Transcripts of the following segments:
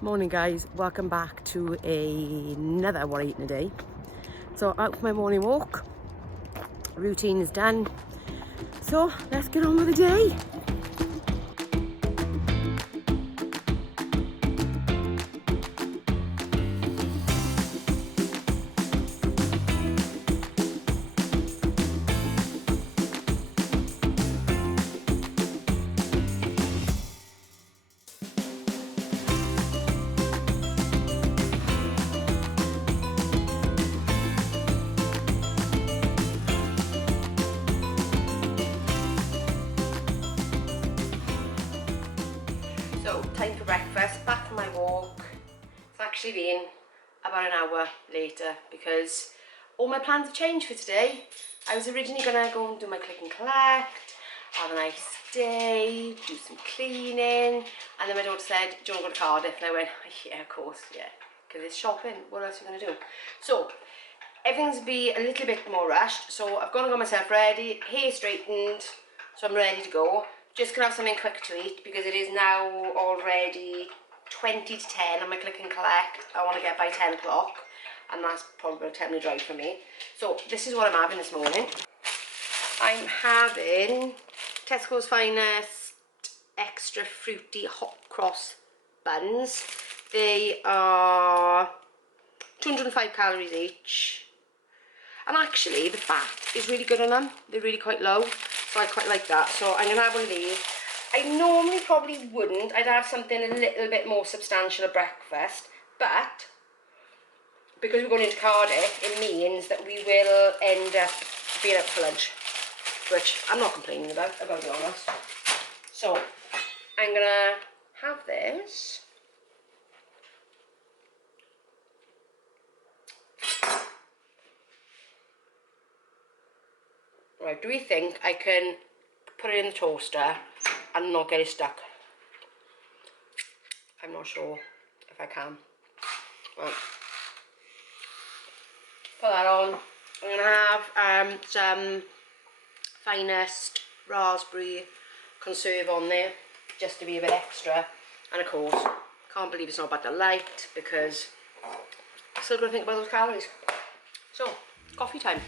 Morning guys, welcome back to another what I eat in a day. So out for my morning walk, routine is done, so let's get on with the day. So, time for breakfast, back from my walk. It's actually been about an hour later because all my plans have changed for today. I was originally going to go and do my click and collect, have a nice day, do some cleaning, and then my daughter said, do you want to go to Cardiff? And I went, yeah, of course, yeah, because it's shopping, what else are you going to do? So, everything's be a little bit more rushed, so I've gone and got myself ready, hair straightened, so I'm ready to go. Just gonna have something quick to eat because it is now already 20 to 10 on my click and collect. I want to get by 10 o'clock and that's probably about a 10-minute drive for me. So this is what I'm having this morning. I'm having Tesco's Finest extra fruity hot cross buns. They are 205 calories each. And actually the fat is really good on them. They're really quite low. So I quite like that. So I'm going to have one of these. I normally probably wouldn't. I'd have something a little bit more substantial at breakfast. But because we're going into Cardiff, it means that we will end up being out for lunch. Which I'm not complaining about, I've got to be honest. So I'm going to have this. Right, do we think I can put it in the toaster and not get it stuck? I'm not sure if I can. Right. Put that on. I'm going to have some Finest raspberry conserve on there, just to be a bit extra. And of course, can't believe it's not butter light because I'm still got to think about those calories. So, coffee time.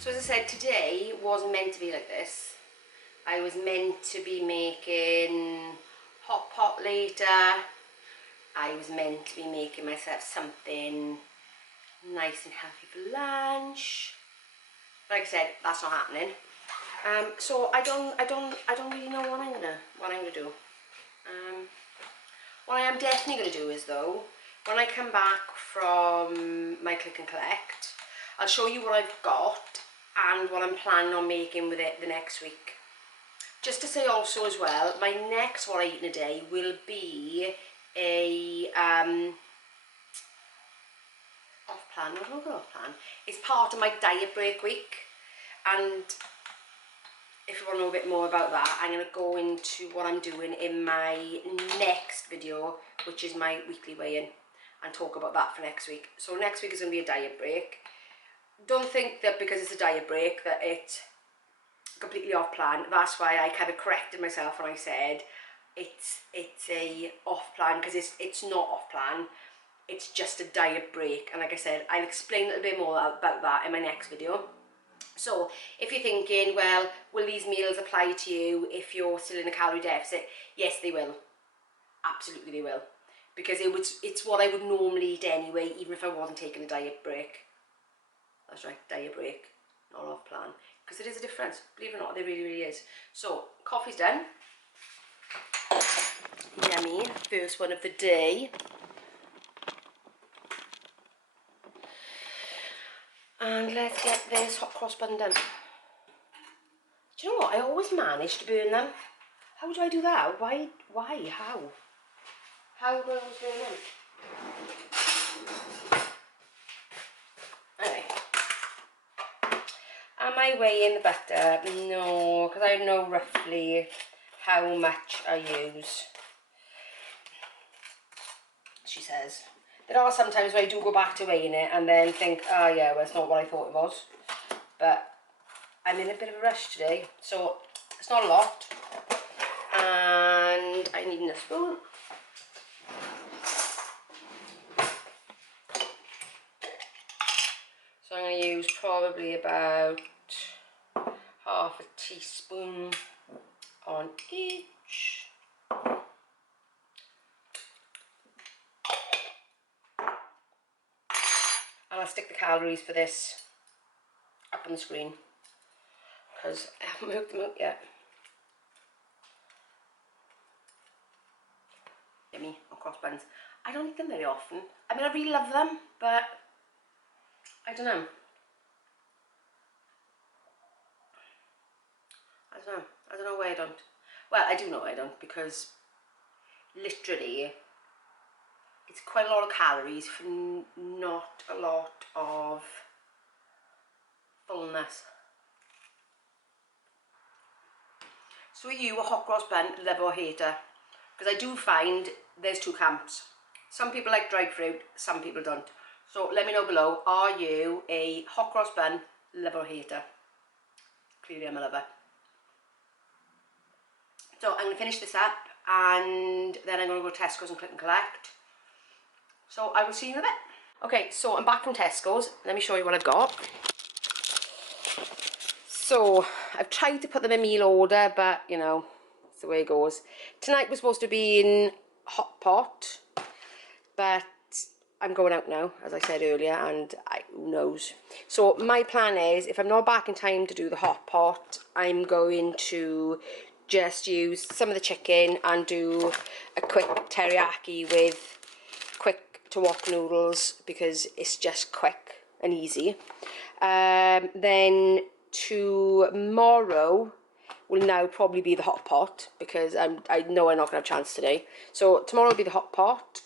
So as I said, today wasn't meant to be like this. I was meant to be making hot pot later. I was meant to be making myself something nice and healthy for lunch. Like I said, that's not happening. So I don't really know what I'm gonna do. What I am definitely gonna do is though, when I come back from my click and collect, I'll show you what I've got and what I'm planning on making with it the next week. Just to say also as well, my next what I eat in a day will be a off-plan, what do I call off-plan? It's part of my diet break week, and if you want to know a bit more about that, I'm going to go into what I'm doing in my next video, which is my weekly weigh-in, and talk about that for next week. So next week is going to be a diet break. Don't think that because it's a diet break that it's completely off plan. That's why I kind of corrected myself when I said it's a off plan, because it's not off plan. It's just a diet break, and like I said, I'll explain a little bit more about that in my next video. So if you're thinking, well, will these meals apply to you if you're still in a calorie deficit? Yes, they will. Absolutely they will, because it's what I would normally eat anyway, even if I wasn't taking a diet break. That's right, diet break, not off plan, because it is a difference, believe it or not, there really, really is. So, coffee's done. Yummy, first one of the day. And let's get this hot cross bun done. Do you know what, I always manage to burn them. How do I do that? Why, how? How do I always burn them? Anyway, Am I weighing the butter? No, because I know roughly how much I use. She says. There are sometimes where I do go back to weighing it and then think, oh yeah, well it's not what I thought it was. But I'm in a bit of a rush today, so it's not a lot. And I need a spoon. So I'm going to use probably about half a teaspoon on each. And I'll stick the calories for this up on the screen because I haven't worked them out yet. Yummy on cross buns. I don't eat them very often. I mean, I really love them, but I don't know. I don't know why I don't. Well, I do know why I don't, because literally it's quite a lot of calories for not a lot of fullness. So are you a hot cross bun lover or hater? Because I do find there's two camps. Some people like dried fruit, some people don't. So let me know below, are you a hot cross bun lover or hater? Clearly I'm a lover. So I'm going to finish this up and then I'm going to go to Tesco's and click and collect. So I will see you in a bit. Okay, so I'm back from Tesco's. Let me show you what I've got. So I've tried to put them in meal order, but you know, it's the way it goes. Tonight was supposed to be in hot pot, but I'm going out now, as I said earlier, and who knows. So my plan is, if I'm not back in time to do the hot pot, I'm going to just use some of the chicken and do a quick teriyaki with quick to wok noodles, because it's just quick and easy. Then tomorrow will now probably be the hot pot, because I know I'm not going to have a chance today. So tomorrow will be the hot pot.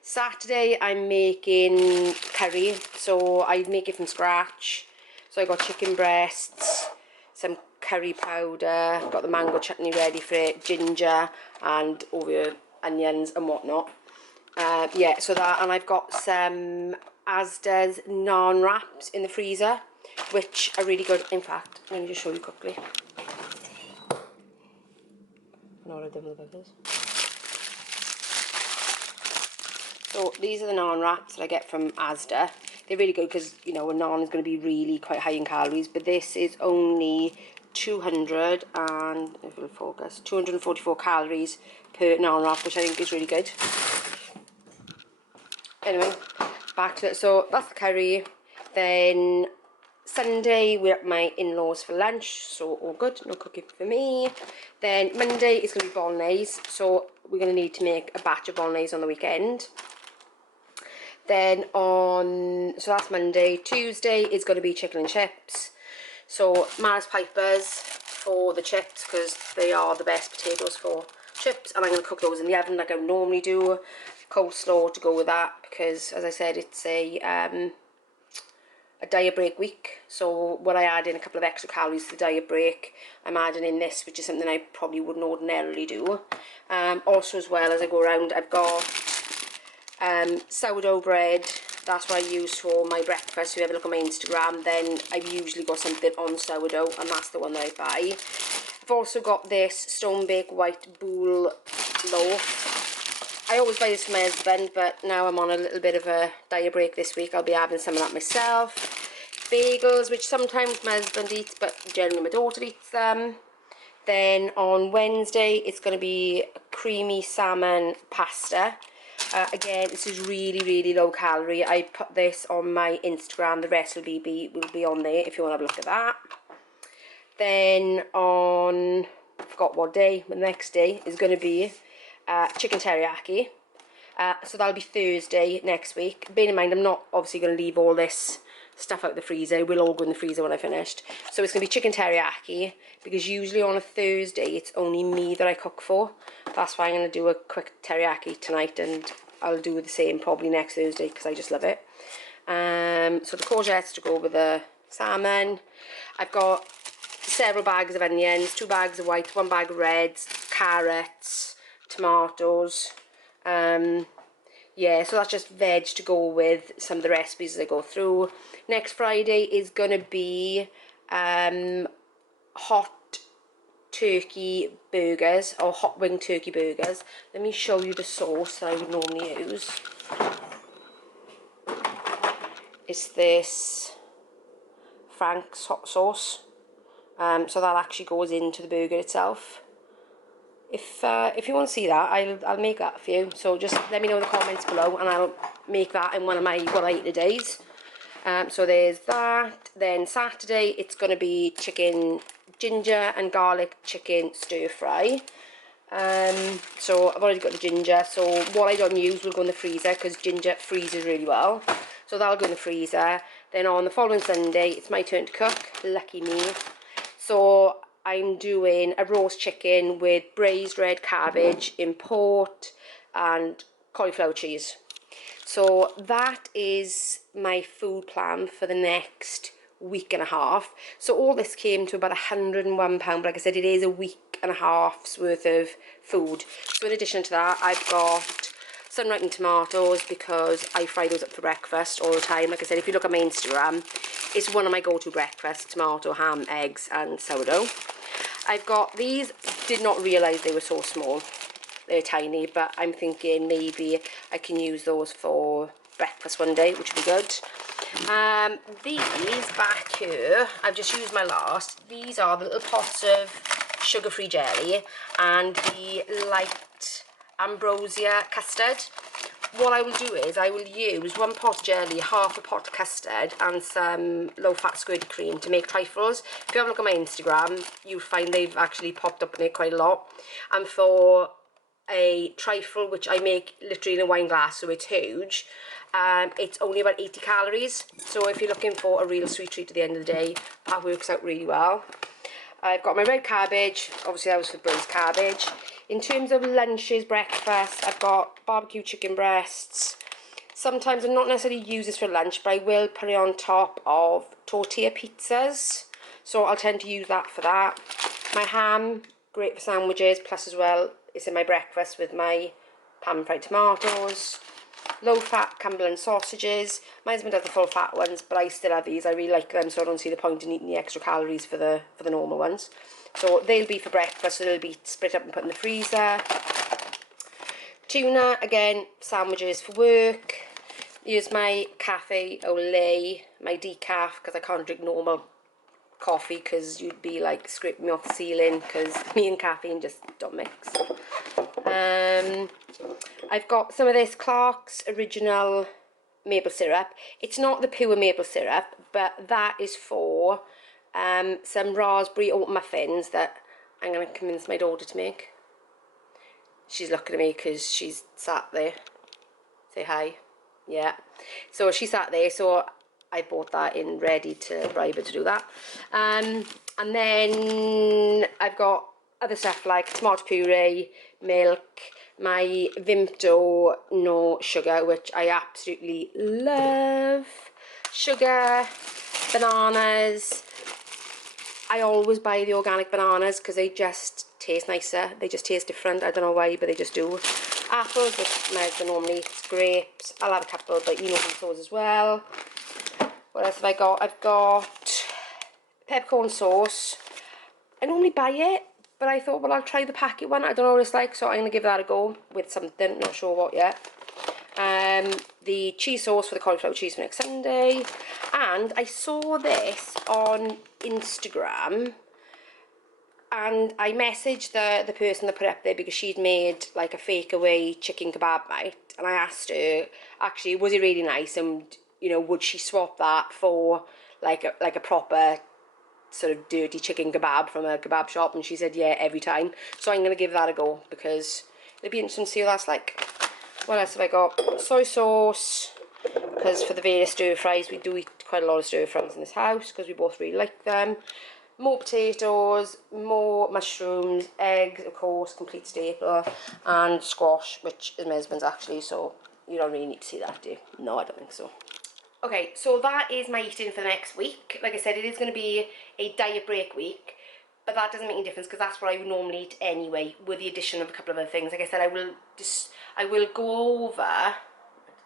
Saturday I'm making curry, so I make it from scratch. So I got chicken breasts, some curry powder, got the mango chutney ready for it, ginger and over onions and whatnot. Yeah, so that, and I've got some Asda's naan wraps in the freezer, which are really good. In fact, let me just show you quickly. Not I've done with the burgers. So these are the naan wraps that I get from Asda. They're really good because, you know, a naan is going to be really quite high in calories, but this is only 200 and, if it'll focus, 244 calories per naan wrap, which I think is really good. Anyway, back to it. So that's the curry. Then Sunday we're at my in-laws for lunch, so all good, no cooking for me. Then Monday is going to be bolognese, so we're going to need to make a batch of bolognese on the weekend. Then so that's Monday. Tuesday is going to be chicken and chips. So Mars Pipers for the chips, because they are the best potatoes for chips, and I'm going to cook those in the oven like I normally do. Coleslaw to go with that, because as I said, it's a diet break week, so when I add in a couple of extra calories to the diet break, I'm adding in this, which is something I probably wouldn't ordinarily do. Also, as well, as I go around, I've got sourdough bread. That's what I use for my breakfast. If you ever look on my Instagram, then I've usually got something on sourdough, and that's the one that I buy. I've also got this stone baked white boule loaf. I always buy this for my husband, but now I'm on a little bit of a diet break this week. I'll be having some of that myself. Bagels, which sometimes my husband eats, but generally my daughter eats them. Then on Wednesday, it's going to be creamy salmon pasta. Again, this is really, really low calorie. I put this on my Instagram. The rest will be on there if you want to have a look at that. Then on, I forgot what day, but the next day is going to be chicken teriyaki. So that'll be Thursday next week. Bear in mind, I'm not obviously going to leave all this stuff out the freezer. It will all go in the freezer when I finished. So it's going to be chicken teriyaki, because usually on a Thursday it's only me that I cook for. That's why I'm going to do a quick teriyaki tonight, and I'll do the same probably next Thursday because I just love it. So the courgettes to go with the salmon. I've got several bags of onions, 2 bags of white, 1 bag of reds, carrots, tomatoes. Yeah, so that's just veg to go with some of the recipes as I go through. Next Friday is going to be hot turkey burgers, or hot wing turkey burgers. Let me show you the sauce that I would normally use. It's this Frank's hot sauce. So that actually goes into the burger itself. If you want to see that, I'll make that for you. So just let me know in the comments below, and I'll make that in one of my what I eat todays. So there's that. Then Saturday it's going to be chicken ginger and garlic chicken stir fry. So I've already got the ginger. So what I don't use will go in the freezer because ginger freezes really well. So that'll go in the freezer. Then on the following Sunday it's my turn to cook. Lucky me. So I'm doing a roast chicken with braised red cabbage, import, and cauliflower cheese. So that is my food plan for the next week and a half. So all this came to about £101, but like I said, it is a week and a half's worth of food. So in addition to that, I've got sun-ripened tomatoes because I fry those up for breakfast all the time. Like I said, if you look at my Instagram, it's one of my go-to breakfasts: tomato, ham, eggs and sourdough. I've got these, did not realise they were so small. They're tiny, but I'm thinking maybe I can use those for breakfast one day, which would be good. These back here, I've just used my last. These are the little pots of sugar-free jelly and the light ambrosia custard. What I will do is I will use 1 pot of jelly, half a pot of custard and some low-fat squirty cream to make trifles. If you have a look at my Instagram, you'll find they've actually popped up in it quite a lot. And for a trifle, which I make literally in a wine glass, so it's huge, it's only about 80 calories. So if you're looking for a real sweet treat at the end of the day, that works out really well. I've got my red cabbage, obviously that was for braised cabbage. In terms of lunches, breakfast, I've got barbecue chicken breasts. Sometimes I'm not necessarily use this for lunch, but I will put it on top of tortilla pizzas. So I'll tend to use that for that. My ham, great for sandwiches, plus as well, it's in my breakfast with my pan-fried tomatoes. Low-fat Cumberland sausages. My husband does the full-fat ones, but I still have these. I really like them, so I don't see the point in eating the extra calories for the normal ones. So they'll be for breakfast, so they'll be split up and put in the freezer. Tuna, again, sandwiches for work. Here's my cafe au lait, my decaf, because I can't drink normal coffee because you'd be like scraping me off the ceiling because me and caffeine just don't mix. I've got some of this Clark's original maple syrup. It's not the pure maple syrup, but that is for some raspberry oat muffins that I'm going to convince my daughter to make. She's looking at me because she's sat there. Say hi. Yeah. So she sat there, so I bought that in ready to bribe her to do that. And then I've got other stuff like tomato puree, milk, my Vimto no sugar, which I absolutely love. Sugar, bananas. I always buy the organic bananas because they just taste nicer. They just taste different. I don't know why, but they just do. Apples, which my husband normally eats. Grapes. I'll have a couple, but you know those as well. What else have I got? I've got peppercorn sauce. I normally buy it, but I thought, well, I'll try the packet one. I don't know what it's like, so I'm going to give that a go with something. Not sure what yet. The cheese sauce for the cauliflower cheese for next Sunday. And I saw this on Instagram. And I messaged the person that put it up there because she'd made like a fake away chicken kebab night. And I asked her, actually, was it really nice? And, you know, would she swap that for like a proper sort of dirty chicken kebab from a kebab shop? And she said, yeah, every time. So I'm going to give that a go because it'd be interesting to see what that's like. What else have I got? Soy sauce, because for the various stir fries, we do eat quite a lot of stir fries in this house because we both really like them. More potatoes, more mushrooms, eggs, of course, complete staple, and squash, which is my husband's actually, so you don't really need to see that, do you? No, I don't think so. Okay, so that is my eating for the next week. Like I said, it is going to be a diet break week, but that doesn't make any difference because that's what I would normally eat anyway, with the addition of a couple of other things. Like I said, I will go over.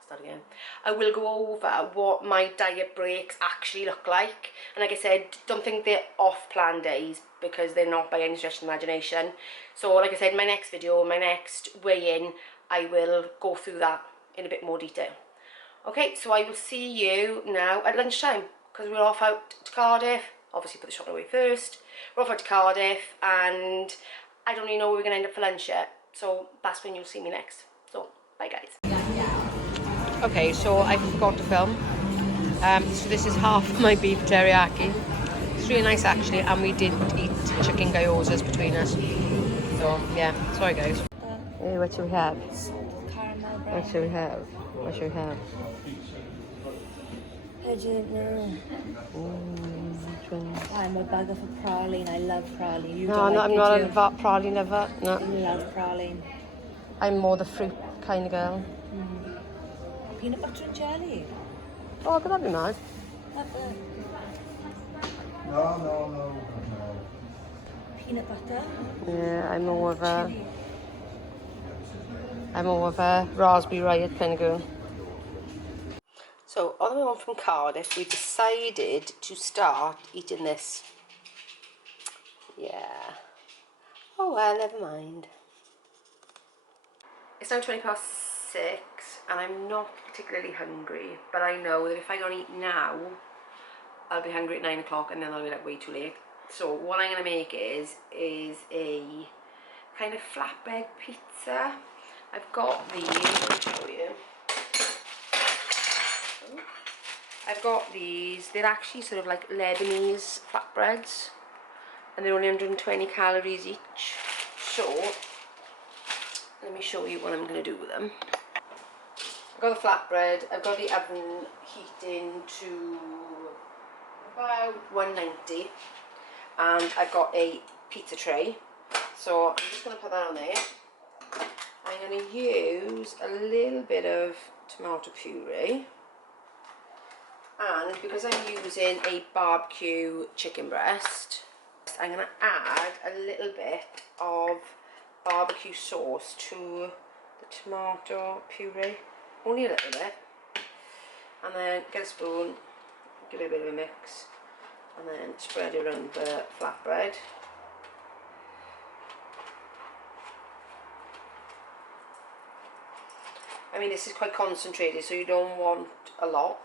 Start again. I will go over what my diet breaks actually look like, and like I said, don't think they're off-plan days because they're not by any stretch of the imagination. So, like I said, my next video, my next weigh-in, I will go through that in a bit more detail. Okay, so I will see you now at lunchtime because we're off out to Cardiff. Obviously put the shopping away first. We're off out to Cardiff and I don't even know where we're going to end up for lunch yet. So that's when you'll see me next. So, bye guys. Okay, so I forgot to film. So this is half of my beef teriyaki. It's really nice actually, and we didn't eat chicken gyozas between us. So yeah, sorry guys. What should we have? Caramel bread. What should we have? What should we have? I don't know. I'm a bugger for praline. I love praline. You No, don't I'm not a praline lover. No. You love praline. I'm more the fruit kind of girl. Peanut butter and jelly. Oh, could that be nice? No. Peanut butter. Yeah, I'm more of a raspberry riot kind of girl. So, on the way home from Cardiff, we decided to start eating this. Yeah. Oh well, never mind. It's now 6:20 and I'm not particularly hungry, but I know that if I don't eat now, I'll be hungry at 9 o'clock and then I'll be like way too late. So what I'm going to make is a kind of flatbread pizza. I've got these, I'll show you. I've got these, they're actually sort of like Lebanese flatbreads and they're only 120 calories each. So let me show you what I'm going to do with them. I've got the flatbread, I've got the oven heating to about 190 and I've got a pizza tray. So I'm just going to put that on there. I'm going to use a little bit of tomato puree. And because I'm using a barbecue chicken breast, I'm going to add a little bit of barbecue sauce to the tomato puree, only a little bit, and then get a spoon, give it a bit of a mix, and then spread it around the flatbread. I mean, this is quite concentrated, so you don't want a lot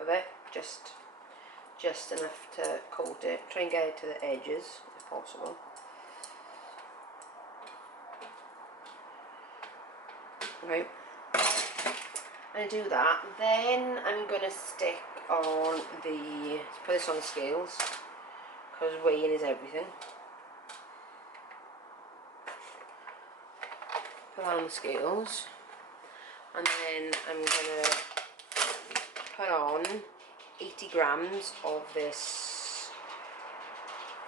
of it, just enough to coat it. Try and get it to the edges if possible. Okay, I'm going to do that. Then I'm going to stick on the, put this on the scales because weighing is everything. Put that on the scales, and then I'm going to put on 80 grams of this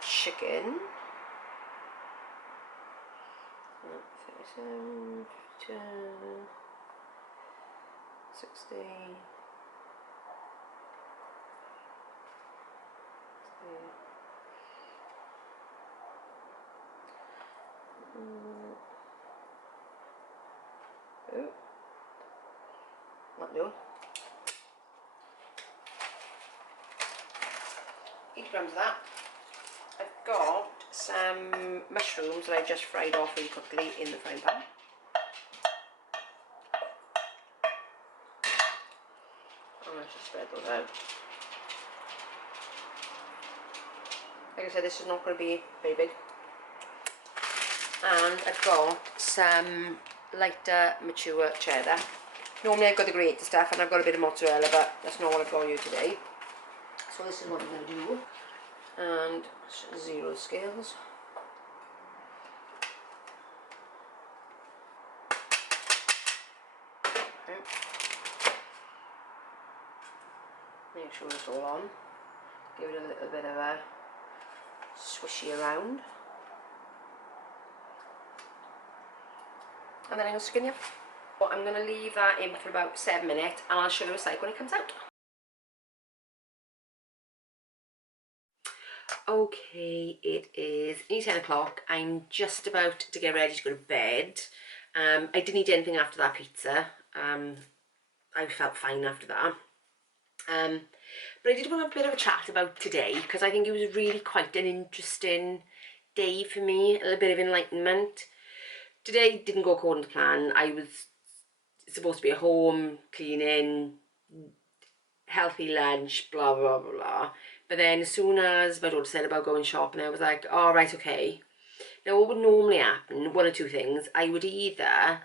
chicken. 37, 60, 8 grams of that. I've got some mushrooms that I just fried off really quickly in the frying pan. And let's just spread those out. Like I said, this is not going to be very big. And I've got some lighter mature cheddar. Normally I've got the grated stuff and I've got a bit of mozzarella, but that's not what I've got here today. So this is what I'm going to do. And 0 scales. Okay. Make sure it's all on. Give it a little bit of a swishy around. And then I'm going to skin you. But I'm going to leave that in for about 7 minutes and I'll show you what it's like when it comes out. Okay, it is nearly 10 o'clock. I'm just about to get ready to go to bed. I didn't eat anything after that pizza. I felt fine after that. But I did want to have a bit of a chat about today because I think it was really quite an interesting day for me, a little bit of enlightenment. Today didn't go according to plan. I was supposed to be at home, cleaning, healthy lunch, blah, blah, blah, blah. But then as soon as my daughter said about going shopping, I was like, oh, right, okay. Now, what would normally happen, one or two things, I would either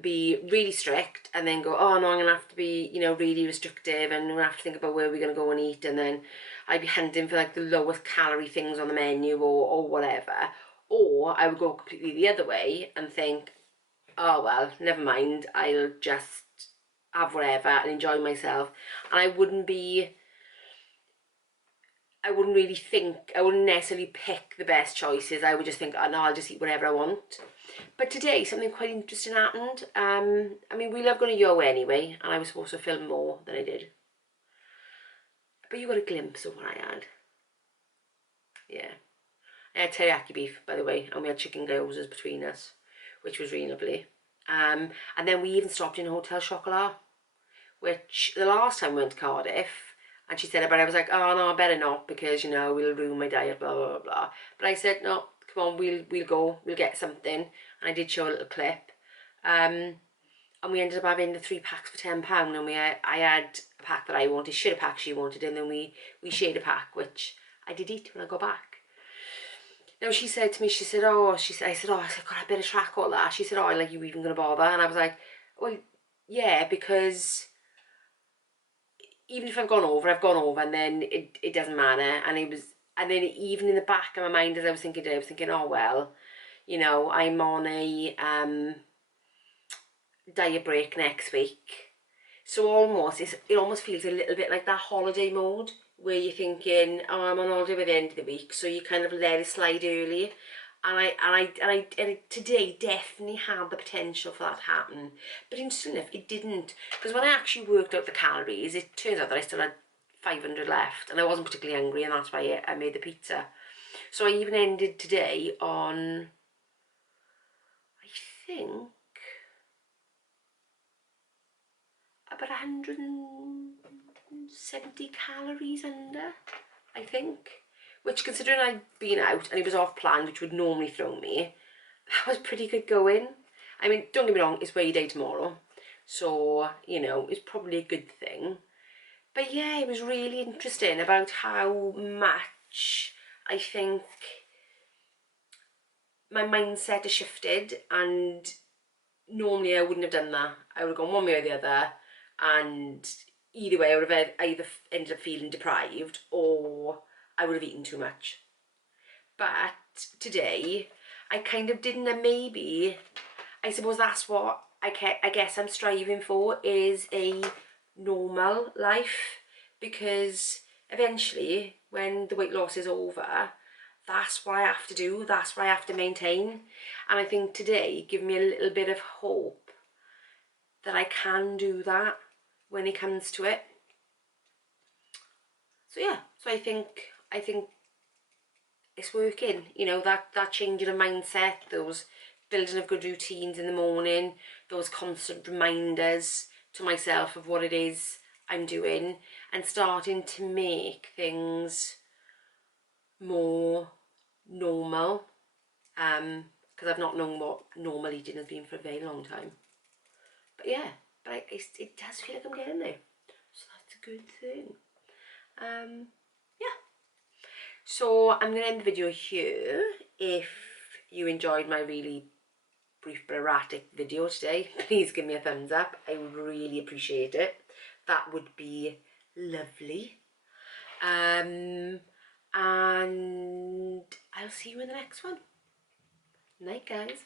be really strict and then go, oh, no, I'm going to have to be, you know, really restrictive and we're going to have to think about where we're going to go and eat. And then I'd be hunting for, like, the lowest calorie things on the menu or whatever. Or I would go completely the other way and think, oh, well, never mind, I'll just have whatever and enjoy myself. And I wouldn't really think, I wouldn't necessarily pick the best choices. I would just think, oh no, I'll just eat whatever I want. But today, something quite interesting happened. I mean, we love going to Yo anyway, and I was supposed to film more than I did. But you got a glimpse of what I had. Yeah. I had teriyaki beef, by the way, and we had chicken gyozas between us, which was really lovely. And then we even stopped in Hotel Chocolat, which the last time we went to Cardiff, and she said about it, I was like, oh no, I better not, because, you know, we'll ruin my diet, blah, blah, blah, blah. But I said, no, come on, we'll go, we'll get something. And I did show a little clip. And we ended up having the 3 packs for £10, and I had a pack that I wanted, she had a pack she wanted, and then we shared a pack, which I did eat when I got back. Now she said to me, she said, God, I better track all that. She said, oh, like, you even going to bother? And I was like, well, yeah, because even if I've gone over, and then it doesn't matter. And then even in the back of my mind as I was thinking today, I was thinking, oh, well, you know, I'm on a diet break next week. So it almost feels a little bit like that holiday mode where you're thinking, oh, I'm on holiday by the end of the week, so you kind of let it slide early. And today definitely had the potential for that to happen. But interestingly enough, it didn't. Because when I actually worked out the calories, it turns out that I still had 500 left. And I wasn't particularly hungry, and that's why I made the pizza. So I even ended today on, I think, about 170 calories under, I think. Which, considering I'd been out and it was off plan, which would normally throw me, that was pretty good going. I mean, don't get me wrong, it's weigh day tomorrow, so, you know, it's probably a good thing. But yeah, it was really interesting about how much I think my mindset has shifted, and normally I wouldn't have done that. I would have gone one way or the other, and either way I would have either ended up feeling deprived or I would have eaten too much. But today, I kind of didn't, and maybe, I suppose that's what I guess I'm striving for, is a normal life, because eventually, when the weight loss is over, that's what I have to do, that's what I have to maintain. And I think today gave me a little bit of hope that I can do that when it comes to it. So yeah, so I think it's working, you know, that changing of mindset, those building of good routines in the morning, those constant reminders to myself of what it is I'm doing, and starting to make things more normal, because I've not known what normal eating has been for a very long time. But yeah, but it does feel like I'm getting there, so that's a good thing. Yeah. So I'm going to end the video here. If you enjoyed my really brief but erratic video today, please give me a thumbs up. I would really appreciate it. That would be lovely. And I'll see you in the next one. Night, guys.